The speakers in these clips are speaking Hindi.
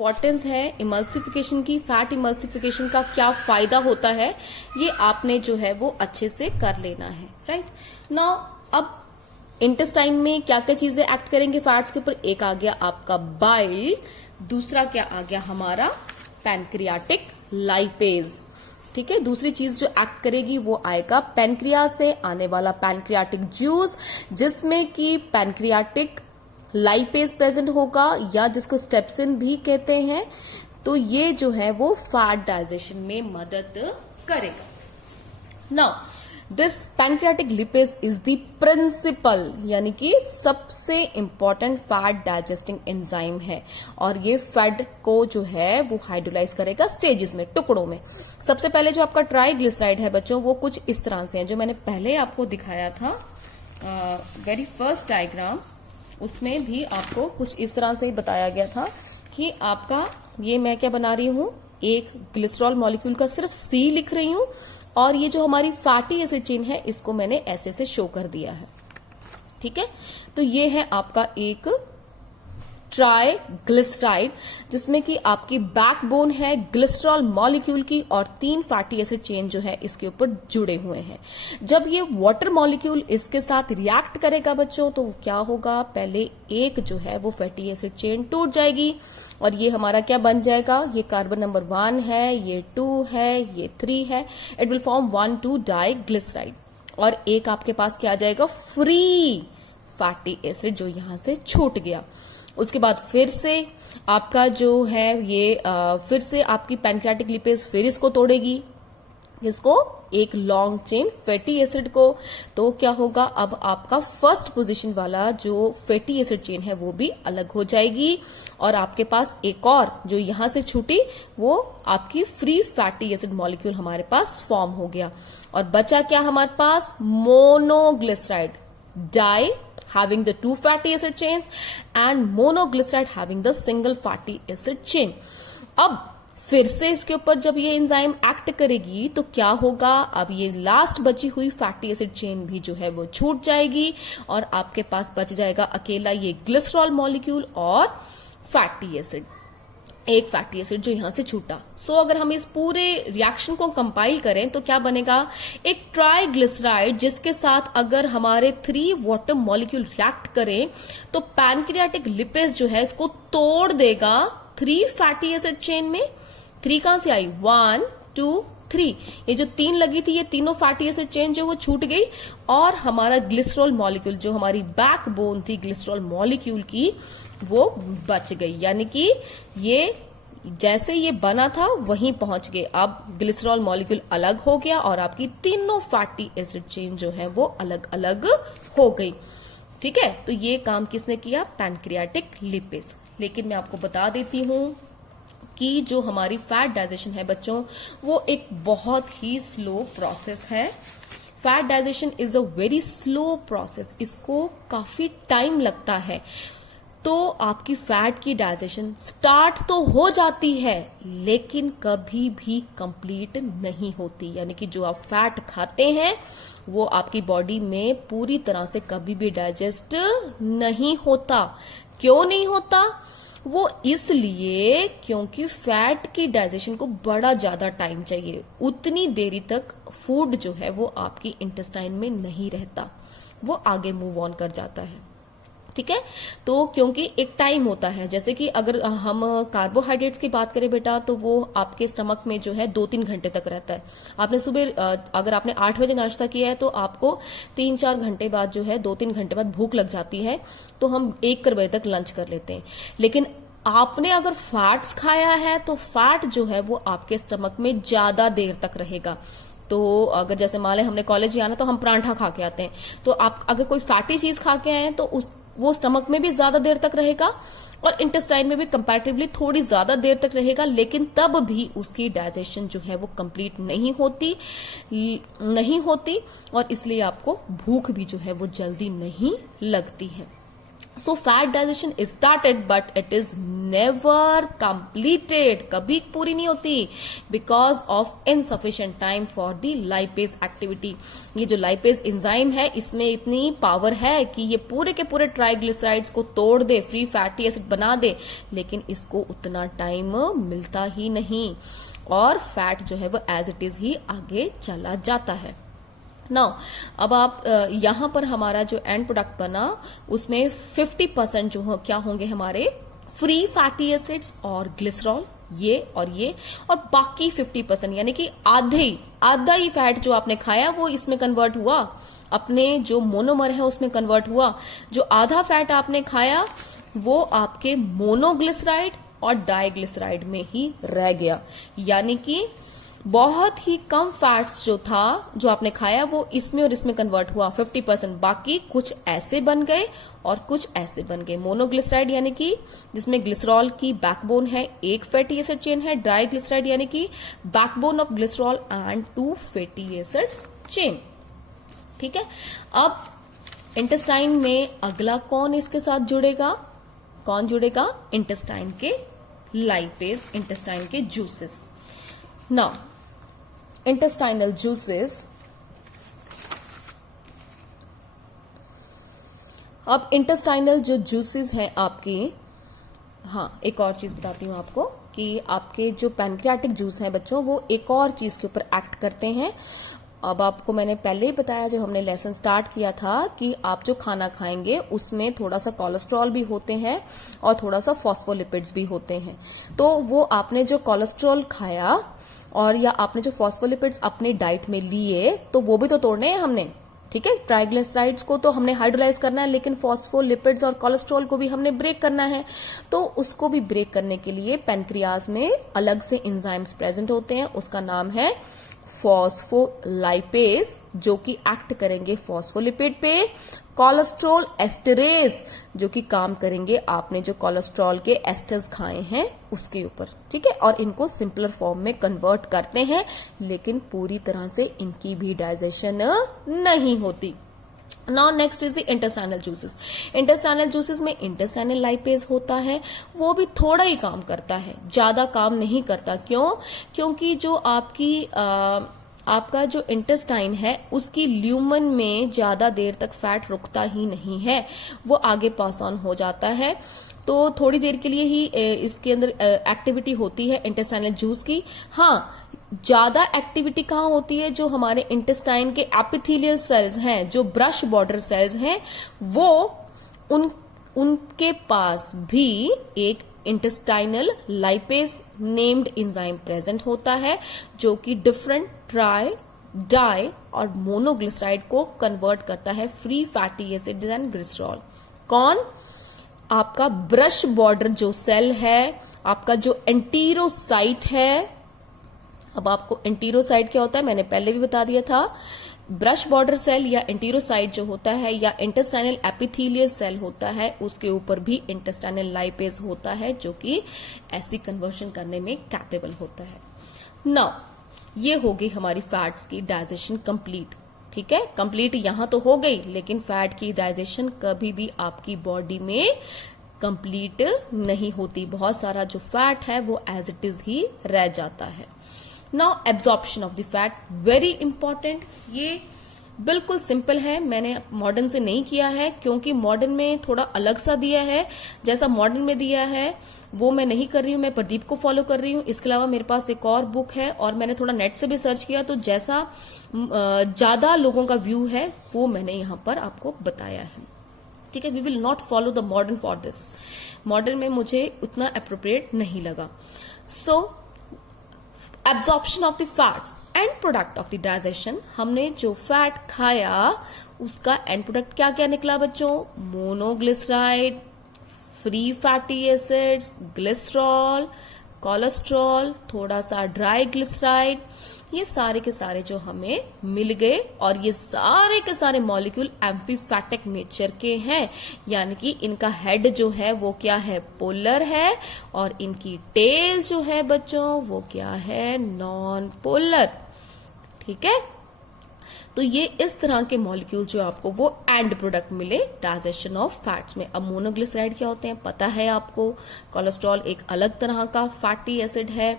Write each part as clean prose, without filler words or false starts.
इंपॉर्टेंस है इमल्सिफिकेशन की, फैट इमल्सिफिकेशन का क्या फायदा होता है, ये आपने जो है वो अच्छे से कर लेना है, राइट। नाउ अब इंटेस्टाइन में क्या क्या चीजें एक्ट करेंगे फैट्स के ऊपर? एक आ गया आपका बाइल, दूसरा क्या आ गया हमारा पैनक्रियाटिक लाइपेज, ठीक है। दूसरी चीज जो एक्ट करेगी वो आएगा पैनक्रियास से आने वाला पैनक्रियाटिक जूस, जिसमें कि पैनक्रियाटिक लाइपेज प्रेजेंट होगा या जिसको स्टेप्सिन भी कहते हैं। तो ये जो है वो फैट डाइजेशन में मदद करेगा। Now this pancreatic lipase is the principal यानी कि सबसे इंपॉर्टेंट फैट डाइजेस्टिंग एंजाइम है, और ये फैट को जो है वो हाइड्रोलाइज करेगा स्टेजेस में, टुकड़ों में। सबसे पहले जो आपका ट्राइग्लिसराइड है बच्चों, वो कुछ इस तरह से है, जो मैंने पहले आपको दिखाया था वेरी फर्स्ट डायग्राम, उसमें भी आपको कुछ इस तरह से बताया गया था कि आपका ये मैं क्या बना रही हूं, एक ग्लिसरॉल मॉलिक्यूल का सिर्फ सी लिख रही हूं, और ये जो हमारी फैटी एसिड चेन है इसको मैंने ऐसे से शो कर दिया है, ठीक है। तो ये है आपका एक ट्राइग्लिसराइड, जिसमें कि आपकी बैकबोन है ग्लिसरॉल मॉलिक्यूल की, और 3 फैटी एसिड चेन जो है इसके ऊपर जुड़े हुए हैं। जब ये वाटर मॉलिक्यूल इसके साथ रिएक्ट करेगा बच्चों, तो क्या होगा, पहले एक जो है वो फैटी एसिड चेन टूट जाएगी, और ये हमारा क्या बन जाएगा, ये कार्बन नंबर 1 है, ये 2 है, ये 3 है, इट विल फॉर्म 1,2 डाइग्लिसराइड, और एक आपके पास क्या आ जाएगा, फ्री फैटी एसिड जो यहां से छूट गया। उसके बाद फिर से आपका जो है ये फिर से आपकी पैनक्रियाटिक लिपेज फिर इसको तोड़ेगी, इसको एक लॉन्ग चेन फैटी एसिड को। तो क्या होगा, अब आपका फर्स्ट पोजीशन वाला जो फैटी एसिड चेन है वो भी अलग हो जाएगी, और आपके पास एक और जो यहां से छूटी वो आपकी फ्री फैटी एसिड मॉलिक्यूल हमारे पास फॉर्म हो गया, और बचा क्या हमारे पास, monoglyceride die having the 2 fatty acid chains and monoglyceride having the single fatty acid chain। अब फिर से इसके ऊपर जब ये एंजाइम एक्ट करेगी तो क्या होगा, अब ये लास्ट बची हुई फैटी एसिड चेन भी जो है वो छूट जाएगी, और आपके पास बच जाएगा अकेला ये ग्लिसरॉल मॉलिक्यूल और फैटी एसिड, एक फैटी एसिड जो यहां से छूटा। सो अगर हम इस पूरे रिएक्शन को कंपाइल करें तो क्या बनेगा, एक ट्राइग्लिसराइड जिसके साथ अगर हमारे 3 वाटर मॉलिक्यूल रिएक्ट करें तो पैनक्रियाटिक लिपेज जो है इसको तोड़ देगा 3 फैटी एसिड चेन में। 3 कहां से आई, 1 2 3, ये जो 3 लगी थी ये तीनों फैटी एसिड चेन जो वो छूट गई, और हमारा ग्लिसरॉल मॉलिक्यूल जो हमारी बैकबोन थी ग्लिसरॉल मॉलिक्यूल की वो बच गई, यानी कि ये जैसे ये बना था वहीं पहुंच गए। अब ग्लिसरॉल मॉलिक्यूल अलग हो गया और आपकी तीनों फैटी एसिड चेन जो है वो अलग अलग हो गई, ठीक है। तो ये काम किसने किया, पैनक्रियाटिक लिपेज। लेकिन मैं आपको बता देती हूं कि जो हमारी फैट डाइजेशन है बच्चों, वो एक बहुत ही स्लो प्रोसेस है। Fat digestion is a very slow process, इसको काफी टाइम लगता है। तो आपकी फैट की डाइजेशन स्टार्ट तो हो जाती है लेकिन कभी भी कंप्लीट नहीं होती, यानी कि जो आप फैट खाते हैं वो आपकी बॉडी में पूरी तरह से कभी भी डाइजेस्ट नहीं होता। क्यों नहीं होता, वो इसलिए क्योंकि फैट की डाइजेशन को बड़ा ज्यादा टाइम चाहिए, उतनी देरी तक फूड जो है वो आपकी इंटेस्टाइन में नहीं रहता, वो आगे मूव ऑन कर जाता है, ठीक है। तो क्योंकि एक टाइम होता है, जैसे कि अगर हम कार्बोहाइड्रेट्स की बात करें बेटा, तो वो आपके स्टमक में जो है 2-3 घंटे तक रहता है। आपने सुबह अगर आपने 8 बजे नाश्ता किया है तो आपको 3-4 घंटे बाद जो है 2-3 घंटे बाद भूख लग जाती है, तो हम 1 बजे तक लंच कर लेते हैं। लेकिन आपने अगर फैट्स खाया है तो फैट जो है वो आपके स्टमक में ज्यादा देर तक रहेगा। तो अगर जैसे मान लें हमने कॉलेज जाना तो हम परांठा खा के आते हैं, तो आप अगर कोई फैटी चीज खा के आए हैं तो वो स्टमक में भी ज्यादा देर तक रहेगा और इंटेस्टाइन में भी कंपैरेटिवली थोड़ी ज्यादा देर तक रहेगा, लेकिन तब भी उसकी डाइजेशन जो है वो कंप्लीट नहीं होती और इसलिए आपको भूख भी जो है वो जल्दी नहीं लगती है। So fat digestion started but it is never completed, कभी पूरी नहीं होती, because of insufficient time for the lipase activity. ये जो लाइपेज एंजाइम है इसमें इतनी पावर है कि ये पूरे के पूरे ट्राइग्लिसराइड्स को तोड़ दे, फ्री फैटी एसिड बना दे, लेकिन इसको उतना टाइम मिलता ही नहीं और फैट जो है वो एज इट इज ही आगे चला जाता है। नाउ अब आप यहां पर हमारा जो एंड प्रोडक्ट बना उसमें 50% जो हो क्या होंगे हमारे फ्री फैटी एसिड्स और ग्लिसरॉल, ये और बाकी 50% यानी कि आधा ही फैट जो आपने खाया वो इसमें कन्वर्ट हुआ, अपने जो मोनोमर है उसमें कन्वर्ट हुआ। जो आधा फैट आपने खाया वो आपके मोनोग्लिसराइड और डाइग्लिसराइड में ही रह गया, यानी कि बहुत ही कम फैट्स जो था जो आपने खाया वो इसमें और इसमें कन्वर्ट हुआ 50%, बाकी कुछ ऐसे बन गए और कुछ ऐसे बन गए। मोनोग्लिसराइड यानी कि जिसमें ग्लिसरॉल की बैकबोन है, एक फैटी एसिड चेन है, डाइग्लिसराइड यानी कि backbone of glycerol and 2 fatty acids chain. ठीक है, अब इंटेस्टाइन में अगला कौन इसके साथ जुड़ेगा? कौन जुड़ेगा? इंटेस्टाइन के लाइपेज, इंटेस्टाइन के जूसेस। नाउ intestinal juices, अब इंटेस्टाइनल जो जूसेस हैं आपके, हाँ एक और चीज बताती हूँ आपको कि आपके जो पैनक्रियाटिक जूस है बच्चों वो एक और चीज के ऊपर एक्ट करते हैं। अब आपको मैंने पहले ही बताया जब हमने लेसन स्टार्ट किया था कि आप जो खाना खाएंगे उसमें थोड़ा सा कोलेस्ट्रॉल भी होते हैं और थोड़ा सा फॉस्फोलिपिड्स भी होते हैं। तो वो आपने जो कोलेस्ट्रॉल खाया और या आपने जो फॉस्फोलिपिड्स अपनी डाइट में लिए तो वो भी तो तोड़ने हैं हमने। ठीक है, ट्राइग्लिसराइड्स को तो हमने हाइड्रोलाइज करना है, लेकिन फॉस्फोलिपिड्स और कोलेस्ट्रॉल को भी हमने ब्रेक करना है। तो उसको भी ब्रेक करने के लिए पैनक्रियाज में अलग से एंजाइम्स प्रेजेंट होते हैं, उसका नाम है फॉस्फोलाइपेज, जो कि एक्ट करेंगे फॉस्फोलिपिड पे, कोलेस्ट्रॉल एस्टरेज जो कि काम करेंगे आपने जो कोलेस्ट्रॉल के एस्टर्स खाए हैं उसके ऊपर। ठीक है, और इनको सिंपलर फॉर्म में कन्वर्ट करते हैं, लेकिन पूरी तरह से इनकी भी डाइजेशन नहीं होती। Now next is the intestinal juices. Intestinal juices में इंटेस्टाइनल लाइपेज होता है, वो भी थोड़ा ही काम करता है, ज्यादा काम नहीं करता। क्यों? क्योंकि जो आपका जो इंटेस्टाइन है उसकी ल्यूमन में ज्यादा देर तक फैट रुकता ही नहीं है, वो आगे पास ऑन हो जाता है। तो थोड़ी देर के लिए ही इसके अंदर एक्टिविटी होती है इंटेस्टाइनल जूस की। हाँ, ज्यादा एक्टिविटी कहाँ होती है? जो हमारे इंटेस्टाइन के एपिथेलियल सेल्स हैं, जो ब्रश बॉर्डर सेल्स हैं, वो उनके पास भी एक intestinal lipase named enzyme present होता है, जो कि डिफरेंट ट्राई, डाई और मोनोग्लिसराइड को कन्वर्ट करता है free fatty acid and glycerol. कौन? आपका ब्रश बॉर्डर जो सेल है, आपका जो एंटीरोसाइट है। अब आपको एंटीरोसाइट क्या होता है मैंने पहले भी बता दिया था। ब्रश बॉर्डर सेल या एंटीरोसाइट जो होता है या इंटेस्टाइनल एपिथेलियल सेल होता है, उसके ऊपर भी इंटेस्टाइनल लाइपेज होता है, जो कि ऐसी कन्वर्शन करने में कैपेबल होता है। नाउ ये हो गई हमारी फैट्स की डाइजेशन कंप्लीट। ठीक है, कंप्लीट यहां तो हो गई, लेकिन फैट की डाइजेशन कभी भी आपकी बॉडी में कंप्लीट नहीं होती। बहुत सारा जो फैट है वो एज इट इज ही रह जाता है। Now absorption of the fat, very important. ये बिल्कुल सिंपल है, मैंने मॉडर्न से नहीं किया है क्योंकि मॉडर्न में थोड़ा अलग सा दिया है। जैसा मॉडर्न में दिया है वो मैं नहीं कर रही हूँ, मैं प्रदीप को फॉलो कर रही हूँ। इसके अलावा मेरे पास एक और बुक है और मैंने थोड़ा नेट से भी सर्च किया, तो जैसा ज्यादा लोगों का व्यू है वो मैंने यहाँ पर आपको बताया है। ठीक है, we will not follow the modern for this. Modern में मुझे उतना अप्रोप्रिएट नहीं लगा। So absorption of the fats, end product of the digestion. हमने जो फैट खाया उसका एंड प्रोडक्ट क्या क्या निकला बच्चों? Monoglyceride, free fatty acids, glycerol, cholesterol, थोड़ा सा ड्राई ग्लिसराइड, ये सारे के सारे जो हमें मिल गए। और ये सारे के सारे मॉलिक्यूल एम्फीफैटिक नेचर के हैं, यानी कि इनका हेड जो है वो क्या है? पोलर है, और इनकी टेल जो है बच्चों वो क्या है? Non polar. ठीक है, तो ये इस तरह के मॉलिक्यूल जो आपको वो एंड प्रोडक्ट मिले डाइजेशन ऑफ फैट्स में। अब मोनोग्लिसराइड क्या होते हैं पता है आपको, कोलेस्ट्रॉल एक अलग तरह का फैटी एसिड है,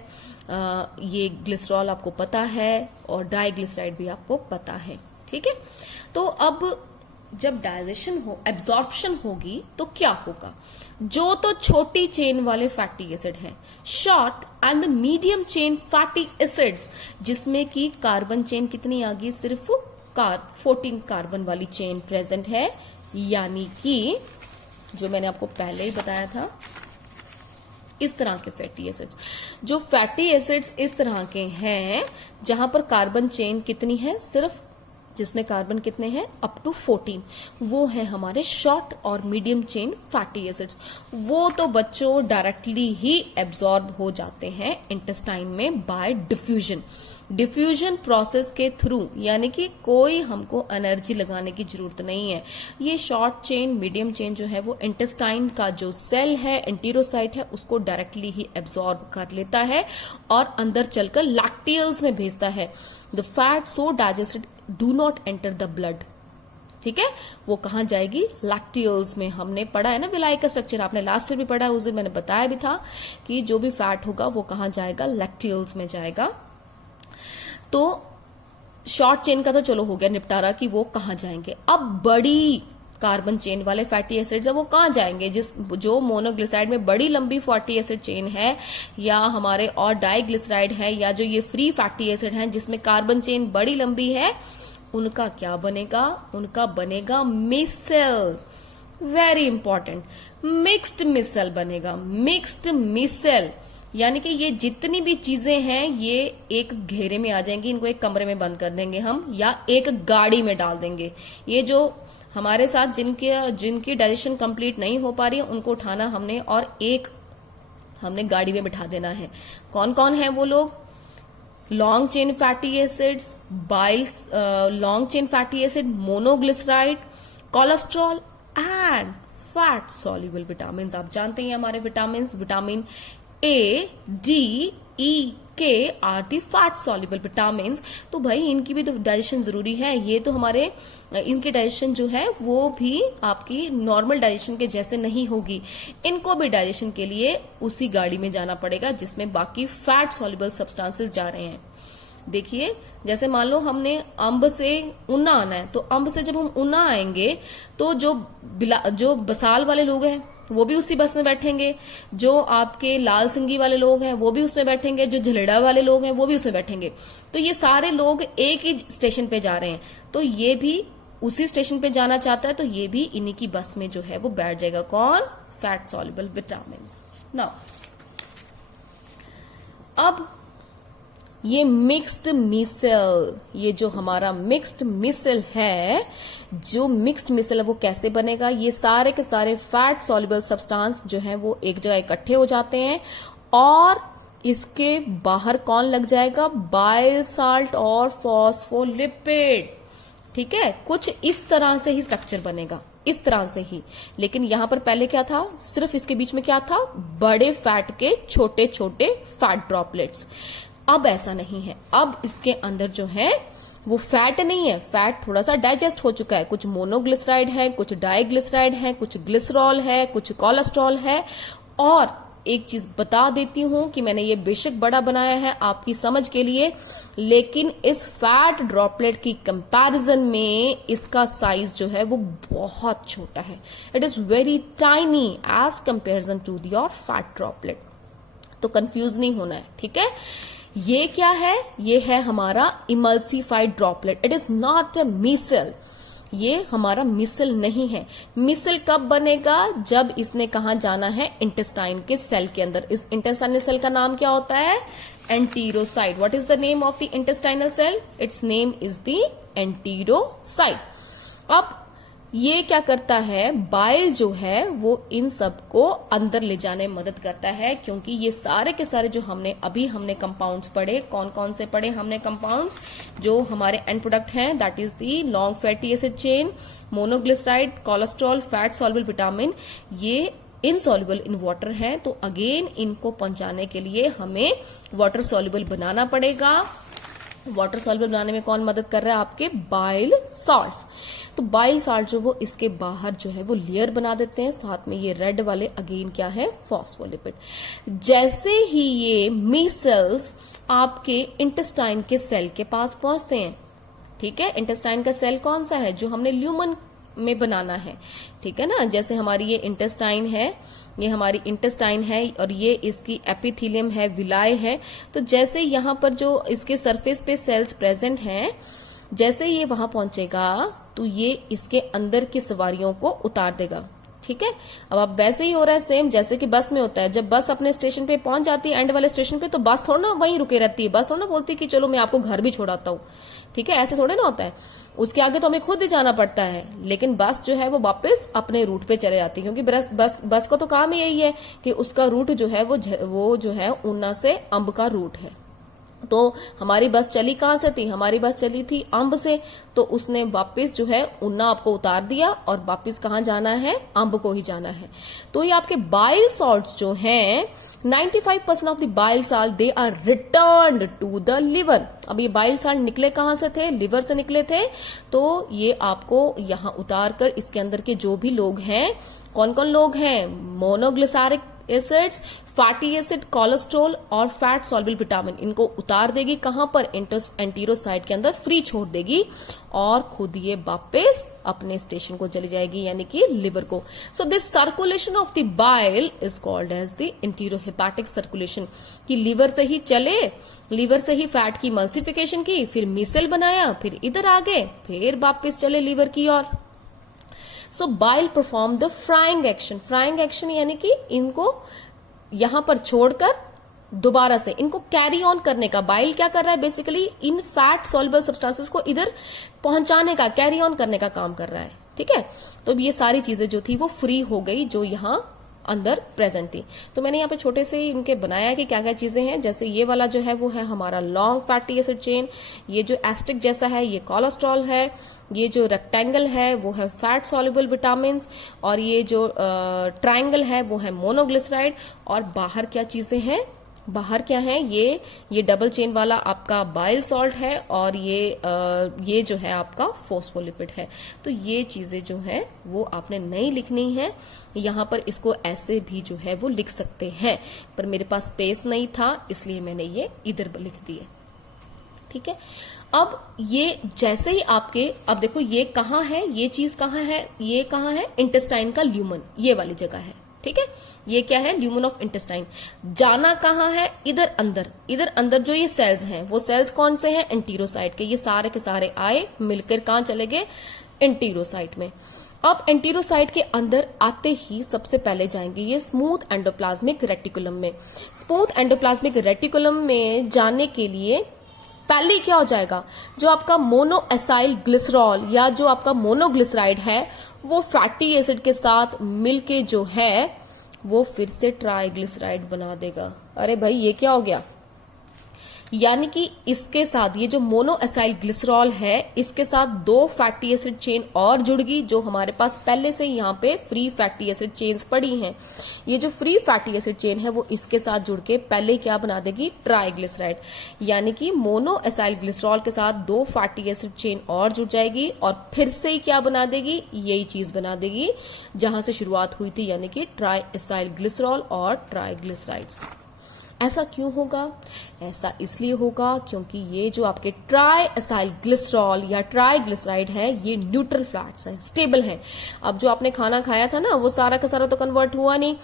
ये ग्लिसरॉल आपको पता है, और डाइग्लिसराइड भी आपको पता है, ठीक है। तो अब जब डाइजेशन हो, एब्जॉर्प्शन होगी तो क्या होगा, जो तो छोटी चेन वाले फैटी एसिड हैं, short and the medium chain fatty acids, जिसमें कि कार्बन चेन कितनी आ गई, सिर्फ 14 कार्बन वाली चेन प्रेजेंट है, यानी कि जो मैंने आपको पहले ही बताया था, इस तरह के फैटी एसिड्स, जो फैटी एसिड्स इस तरह के हैं जहां पर कार्बन चेन कितनी है, सिर्फ जिसमें कार्बन कितने हैं, अप टू 14, वो है हमारे शॉर्ट और मीडियम चेन फैटी एसिड्स। वो तो बच्चों डायरेक्टली ही एब्जॉर्ब हो जाते हैं इंटेस्टाइन में बाय डिफ्यूजन, डिफ्यूजन प्रोसेस के थ्रू, यानी कि कोई हमको एनर्जी लगाने की जरूरत नहीं है। ये शॉर्ट चेन मीडियम चेन जो है वो इंटेस्टाइन का जो सेल है, एंटीरोसाइट है, उसको डायरेक्टली ही एब्जॉर्ब कर लेता है और अंदर चलकर लैक्टियल्स में भेजता है। The fat so digested do not enter the blood, ठीक है, वो कहां जाएगी, लैक्टियल्स में। हमने पढ़ा है ना विलाई का स्ट्रक्चर, आपने लास्ट ईयर भी पढ़ा है, उस दिन मैंने बताया भी था कि जो भी फैट होगा वो कहां जाएगा, लैक्टियल्स में जाएगा। तो शॉर्ट चेन का तो चलो हो गया निपटारा कि वो कहां जाएंगे। अब बड़ी कार्बन चेन वाले फैटी एसिड्स है वो कहां जाएंगे, जो मोनोग्लिसराइड में बड़ी लंबी फैटी एसिड चेन है, या हमारे और डाइग्लिसराइड है, या जो ये फ्री फैटी एसिड है जिसमें कार्बन चेन बड़ी लंबी है, उनका क्या बनेगा, उनका बनेगा micelle. Very important, mixed micelle बनेगा, मिक्स्ड मिसेल, यानी कि ये जितनी भी चीजें हैं ये एक घेरे में आ जाएंगी, इनको एक कमरे में बंद कर देंगे हम, या एक गाड़ी में डाल देंगे। ये जो हमारे साथ जिनकी डाइजेशन कंप्लीट नहीं हो पा रही है उनको उठाना हमने और एक हमने गाड़ी में बिठा देना है। कौन कौन है वो लोग, long chain fatty acids, biles, long chain fatty acid, monoglyceride, cholesterol and fat soluble vitamin. आप जानते हैं हमारे vitamin A, D, E, K are the fat soluble vitamin. तो भाई इनकी भी तो डाइजेशन जरूरी है। ये तो हमारे इनकी डाइजेशन जो है वो भी आपकी नॉर्मल डाइजेशन के जैसे नहीं होगी, इनको भी डाइजेशन के लिए उसी गाड़ी में जाना पड़ेगा जिसमें बाकी फैट सॉल्युबल सब्सटेंसेस जा रहे हैं। देखिए जैसे मान लो हमने अंब से ऊना आना है, तो अंब से जब हम ऊना आएंगे तो जो बसाल वाले लोग हैं वो भी उसी बस में बैठेंगे, जो आपके लाल सिंगी वाले लोग हैं वो भी उसमें बैठेंगे, जो झलेड़ा वाले लोग हैं वो भी उसमें बैठेंगे। तो ये सारे लोग एक ही स्टेशन पे जा रहे हैं, तो ये भी उसी स्टेशन पे जाना चाहता है, तो ये भी इन्हीं की बस में जो है वो बैठ जाएगा। कौन, फैट सॉल्युबल विटामिन्स। नाउ अब ये मिक्स्ड मिसल, ये जो हमारा मिक्स्ड मिसल है, जो मिक्स्ड मिसल है वो कैसे बनेगा, ये सारे के सारे फैट सॉल्युबल सब्सटेंस जो है वो एक जगह इकट्ठे हो जाते हैं और इसके बाहर कौन लग जाएगा, बाइल साल्ट और फॉस्फोलिपिड। ठीक है, कुछ इस तरह से ही स्ट्रक्चर बनेगा, इस तरह से ही। लेकिन यहां पर पहले क्या था, सिर्फ इसके बीच में क्या था, बड़े फैट के छोटे छोटे फैट ड्रॉपलेट्स। अब ऐसा नहीं है, अब इसके अंदर जो है वो फैट नहीं है, फैट थोड़ा सा डाइजेस्ट हो चुका है। कुछ मोनोग्लिसराइड है, कुछ डाइग्लिसराइड है, कुछ ग्लिसरॉल है, कुछ कोलेस्ट्रॉल है। और एक चीज बता देती हूं कि मैंने ये बेशक बड़ा बनाया है आपकी समझ के लिए, लेकिन इस फैट ड्रॉपलेट की कंपैरिजन में इसका साइज जो है वो बहुत छोटा है। It is very tiny as comparison to your fat droplet. तो कंफ्यूज नहीं होना है, ठीक है। ये क्या है, ये है हमारा emulsified droplet. It is not a micelle, ये हमारा मिसल नहीं है। मिसल कब बनेगा, जब इसने कहां जाना है, इंटेस्टाइन के सेल के अंदर। इस इंटेस्टाइनल सेल का नाम क्या होता है, enterocyte. What is the name of the intestinal cell, it's name is the enterocyte. अब ये क्या करता है, बाइल जो है वो इन सबको अंदर ले जाने में मदद करता है, क्योंकि ये सारे के सारे जो हमने कंपाउंड्स पढ़े, कौन कौन से पढ़े हमने कंपाउंड्स, जो हमारे एंड प्रोडक्ट हैं, that is the long fatty acid chain, monoglyceride, cholesterol, fat soluble vitamin, ये इनसॉल्युबल इन वाटर है। तो अगेन इनको पहुंचाने के लिए हमें वाटर सॉल्युबल बनाना पड़ेगा। वाटर सॉल्युबल बनाने में कौन मदद कर रहा है? आपके बाइल साल्ट्स। तो बाइल साल्ट जो वो इसके बाहर जो है वो लेयर बना देते हैं, साथ में ये रेड वाले अगेन क्या है? फॉस्फोलिपिड। जैसे ही ये मीसेल्स आपके इंटेस्टाइन के सेल के पास पहुंचते हैं, ठीक है, इंटेस्टाइन का सेल कौन सा है? जो हमने ल्यूमन में बनाना है, ठीक है ना। जैसे हमारी ये इंटेस्टाइन है, ये हमारी इंटेस्टाइन है और ये इसकी एपिथेलियम है, विलाय है। तो जैसे यहाँ पर जो इसके सरफेस पे सेल्स प्रेजेंट हैं, जैसे ये वहां पहुंचेगा तो ये इसके अंदर की सवारियों को उतार देगा, ठीक है। अब वैसे ही हो रहा है सेम जैसे कि बस में होता है। जब बस अपने स्टेशन पे पहुंच जाती है, एंड वाले स्टेशन पे, तो बस थोड़ा ना वहीं रुके रहती है, बस थोड़ा ना बोलती है कि चलो मैं आपको घर भी छोड़ाता हूँ, ठीक है, ऐसे थोड़े ना होता है। उसके आगे तो हमें खुद ही जाना पड़ता है, लेकिन बस जो है वो वापस अपने रूट पे चले जाती है, क्योंकि बस का तो काम यही है कि उसका रूट जो है वो जो है ऊना से अंब का रूट है। तो हमारी बस चली कहां से थी? हमारी बस चली थी अंब से, तो उसने वापस जो है ऊना आपको उतार दिया और वापस कहां जाना है? अंब को ही जाना है। तो ये आपके बाइल सॉल्ट्स जो हैं, 95% of the bile salt they are returned to the liver. अब ये बाइल सॉल्ट निकले कहां से थे? लिवर से निकले थे। तो ये आपको यहां उतार कर इसके अंदर के जो भी लोग हैं, कौन कौन लोग हैं? मोनोग्लिसरिक एसिड्स, फैटी एसिड, कोलेस्ट्रॉल और फैट सॉल्युबल विटामिन, इनको उतार देगी कहां पर? एंटीरोसाइट के अंदर फ्री छोड़ देगी और खुद ये वापस अपने स्टेशन को चली जाएगी, यानी कि लिवर को। So this circulation of the bile is called as the enterohepatic circulation, कि लिवर से ही चले, लिवर से ही फैट की मल्सिफिकेशन की, फिर मिसेल बनाया, फिर इधर आ गए, फिर वापस चले लिवर की ओर। So bile perform the frying action. Frying action यानी कि इनको यहां पर छोड़कर दोबारा से इनको कैरी ऑन करने का। बाइल क्या कर रहा है? बेसिकली इन फैट सॉल्युबल सब्सटेंसेस को इधर पहुंचाने का, कैरी ऑन करने का काम कर रहा है, ठीक है। तो ये सारी चीजें जो थी वो फ्री हो गई, जो यहां अंदर प्रेजेंट थी। तो मैंने यहाँ पे छोटे से इनके बनाया कि क्या क्या चीजें हैं। जैसे ये वाला जो है वो है हमारा लॉन्ग फैटी एसिड चेन, ये जो एस्टिक जैसा है ये कोलेस्ट्रॉल है, ये जो रेक्टेंगल है वो है फैट सॉल्युबल विटामिन, और ये जो ट्रायंगल है वो है मोनोग्लिसराइड। और बाहर क्या चीजें हैं? बाहर क्या है? ये डबल चेन वाला आपका बाइल सॉल्ट है, और ये जो है आपका फोस्फोलिपिड है। तो ये चीजें जो है वो आपने नहीं लिखनी है। यहां पर इसको ऐसे भी जो है वो लिख सकते हैं, पर मेरे पास स्पेस नहीं था इसलिए मैंने ये इधर लिख दिए, ठीक है। अब ये जैसे ही आपके, अब देखो ये कहां है, ये चीज कहां है? ये कहां है? इंटेस्टाइन का ल्यूमन, ये वाली जगह है, ठीक है। ये क्या है? Lumen of intestine. जाना कहां है? इधर अंदर। इधर अंदर जो ये सेल्स हैं, वो सेल्स कौन से हैं? एंटीरोसाइट के। ये सारे के सारे आए मिलकर कहां चले गए? एंटीरोसाइट में। अब एंटीरोसाइट के अंदर आते ही सबसे पहले जाएंगे ये स्मूथ एंडोप्लाज्मिक रेटिकुलम में। स्मूथ एंडोप्लाज्मिक रेटिकुलम में जाने के लिए पहले क्या हो जाएगा? जो आपका मोनोएसाइल ग्लिसरॉल या जो आपका मोनोग्लिसराइड है, वो फैटी एसिड के साथ मिलके जो है वो फिर से ट्राइग्लिसराइड बना देगा। अरे भाई ये क्या हो गया? यानी कि इसके साथ ये जो मोनोएसाइल ग्लिसरॉल है, इसके साथ दो फैटी एसिड चेन और जुड़ गई, जो हमारे पास पहले से यहाँ पे फ्री फैटी एसिड चेन्स पड़ी हैं। ये जो फ्री फैटी एसिड चेन है वो इसके साथ जुड़ के पहले क्या बना देगी? ट्राइग्लिसराइड। यानी कि मोनोएसाइल ग्लिसरॉल के साथ दो फैटी एसिड चेन और जुड़ जाएगी और फिर से ही क्या बना देगी? यही चीज बना देगी जहां से शुरुआत हुई थी, यानी कि ट्राइएसाइल ग्लिसरॉल और ट्राइग्लिसराइड्स। ऐसा क्यों होगा? ऐसा इसलिए होगा क्योंकि ये जो आपके ट्राइएसाइल ग्लिसरॉल या ट्राइग्लिसराइड है, ये न्यूट्रल फैट्स हैं, स्टेबल हैं। अब जो आपने खाना खाया था ना, वो सारा का सारा तो कन्वर्ट हुआ नहीं,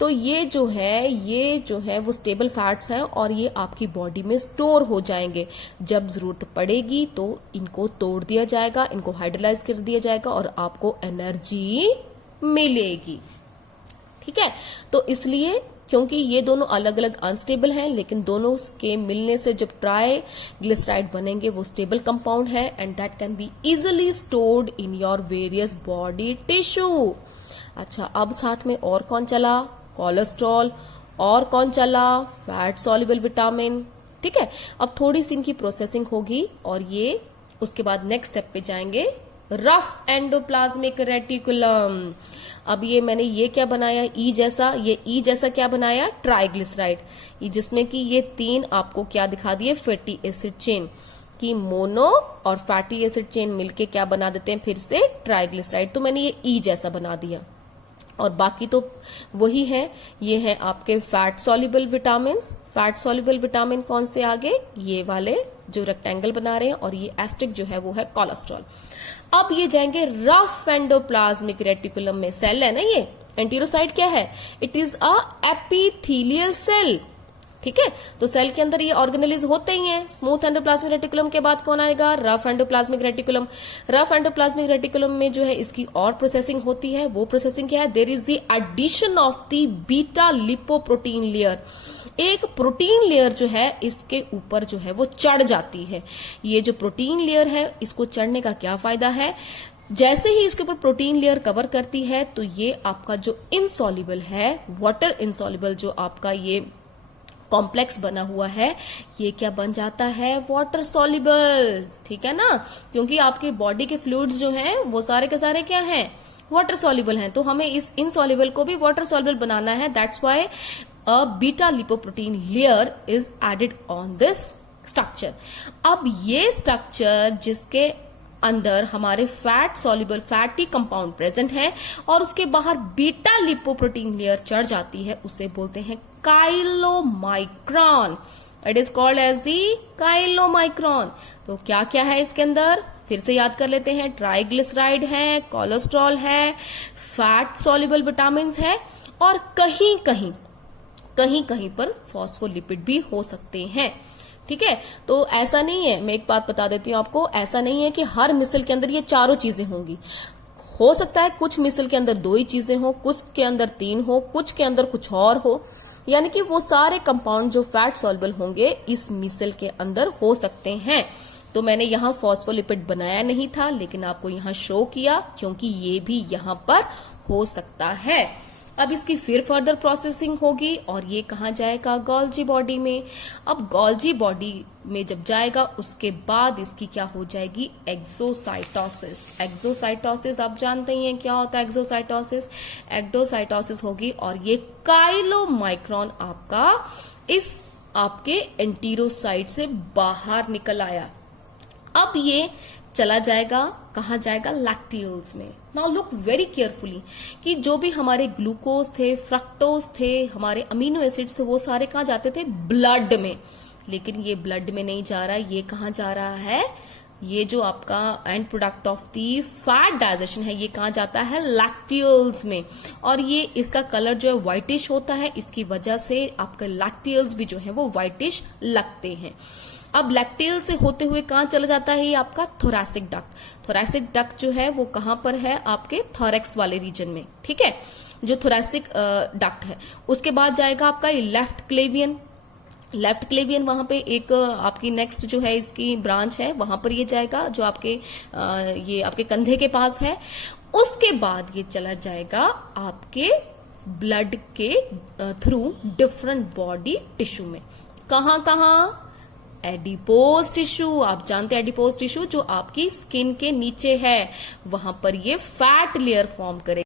तो ये जो है वो स्टेबल फैट्स हैं और ये आपकी बॉडी में स्टोर हो जाएंगे। जब जरूरत पड़ेगी तो इनको तोड़ दिया जाएगा, इनको हाइड्रोलाइज कर दिया जाएगा और आपको एनर्जी मिलेगी, ठीक है। तो इसलिए क्योंकि ये दोनों अलग अलग अनस्टेबल हैं, लेकिन दोनों के मिलने से जब ट्राइग्लिसराइड बनेंगे वो स्टेबल कंपाउंड है and that can be easily stored in your various body tissue. अच्छा, अब साथ में और कौन चला? कोलेस्ट्रॉल। और कौन चला? फैट सॉल्युबल विटामिन, ठीक है। अब थोड़ी सी इनकी प्रोसेसिंग होगी और ये उसके बाद नेक्स्ट स्टेप पे जाएंगे, रफ एंडोप्लाज्मिक रेटिकुलम। अब ये मैंने ये क्या बनाया? ई जैसा। ये ई जैसा क्या बनाया? ट्राइग्लिसराइड, जिसमें कि ये तीन आपको क्या दिखा दिए? Fatty acid chain. कि मोनो और फैटी एसिड चेन मिलके क्या बना देते हैं फिर से ट्राइग्लिसराइड। तो मैंने ये ई जैसा बना दिया और बाकी तो वही है। ये है आपके fat soluble vitamin. Fat soluble vitamin कौन से आगे, ये वाले जो रेक्टेंगल बना रहे हैं, और ये एस्टिक जो है वो है कोलेस्ट्रॉल। अब ये जाएंगे रफ एंडोप्लाज्मिक रेटिकुलम में। सेल है ना ये, एंटीरोसाइट क्या है, it is a epithelial cell. ठीक है, तो सेल के अंदर ये ऑर्गेनेलिज होते ही हैं। स्मूथ एंडोप्लाज्मिक रेटिकुलम के बाद कौन आएगा, rough endoplasmic reticulum. Rough endoplasmic reticulum में जो है इसकी और प्रोसेसिंग होती है। वो प्रोसेसिंग क्या है, there is the addition of the beta lipoprotein layer. एक प्रोटीन लेयर जो है इसके ऊपर जो है वो चढ़ जाती है। ये जो प्रोटीन लेयर है इसको चढ़ने का क्या फायदा है, जैसे ही इसके ऊपर प्रोटीन लेयर कवर करती है तो ये आपका जो इनसॉल्युबल है, वाटर इनसॉल्युबल जो आपका ये कॉम्प्लेक्स बना हुआ है, ये क्या बन जाता है, वाटर सॉल्युबल। ठीक है ना, क्योंकि आपके बॉडी के फ्लूइड्स जो हैं वो सारे के सारे क्या हैं, वाटर सॉल्युबल हैं। तो हमें इस इनसॉल्युबल को भी वाटर सॉल्युबल बनाना है। That's why a beta lipoprotein layer is added on this structure. अब ये स्ट्रक्चर जिसके अंदर हमारे fat soluble fatty compound present है और उसके बाहर बीटा लिपोप्रोटीन लेयर चढ़ जाती है, उसे बोलते हैं chylomicron. It is called as the chylomicron. तो क्या क्या है इसके अंदर, फिर से याद कर लेते हैं, ट्राइग्लिसराइड है, कोलेस्ट्रॉल है, फैट सॉल्युबल विटामिन है, और कहीं कहीं पर फॉस्फोलिपिड भी हो सकते हैं। ठीक है, तो ऐसा नहीं है, मैं एक बात बता देती हूँ आपको, ऐसा नहीं है कि हर मिसल के अंदर ये चारों चीजें होंगी। हो सकता है कुछ मिसल के अंदर 2 ही चीजें हो, कुछ के अंदर 3 हो, कुछ के अंदर कुछ और हो। यानी कि वो सारे कंपाउंड जो फैट सॉल्युबल होंगे इस मिसल के अंदर हो सकते हैं। तो मैंने यहाँ फॉस्फोलिपिड बनाया नहीं था, लेकिन आपको यहाँ शो किया क्योंकि ये भी यहाँ पर हो सकता है। अब इसकी फिर फर्दर प्रोसेसिंग होगी और ये कहाँ जाएगा, गोल्जी बॉडी में। अब गोल्जी बॉडी में जब जाएगा उसके बाद इसकी क्या हो जाएगी, एक्सोसाइटोसिस। एक्सोसाइटोसिस आप जानते ही हैं क्या होता है एक्सोसाइटोसिस। एक्टोसाइटोसिस होगी और ये काइलोमाइक्रॉन आपका इस आपके एंटीरोसाइट से बाहर निकल आया। अब ये चला जाएगा, कहाँ जाएगा, लैक्टियल्स में। नाउ लुक वेरी केयरफुली कि जो भी हमारे ग्लूकोज थे, फ्रक्टोज थे, हमारे अमीनो एसिड्स थे, वो सारे कहाँ जाते थे, ब्लड में। लेकिन ये ब्लड में नहीं जा रहा, ये कहाँ जा रहा है, ये जो आपका and product of the fat digestion है, ये कहाँ जाता है, लैक्टियल्स में। और ये इसका कलर जो है व्हाइटिश होता है, इसकी वजह से आपके लैक्टियल्स भी जो है वो व्हाइटिश लगते हैं। अब लैक्टियल से होते हुए कहाँ चला जाता है, ये आपका थोरैसिक डक्ट। थोरैसिक डक्ट जो है वो कहाँ पर है, आपके थोरैक्स वाले रीजन में। ठीक है, जो थोरैसिक डक्ट है। उसके बाद जाएगा आपका ये लेफ्ट क्लेवियन। लेफ्ट क्लेवियन वहां पे एक आपकी नेक्स्ट जो है इसकी ब्रांच है, वहां पर ये जाएगा जो आपके ये आपके कंधे के पास है। उसके बाद ये चला जाएगा आपके ब्लड के थ्रू डिफरेंट बॉडी टिश्यू में। कहाँ, एडिपोज टिश्यू। आप जानते हैं एडिपोज टिश्यू जो आपकी स्किन के नीचे है, वहां पर ये फैट लेयर फॉर्म करेगा।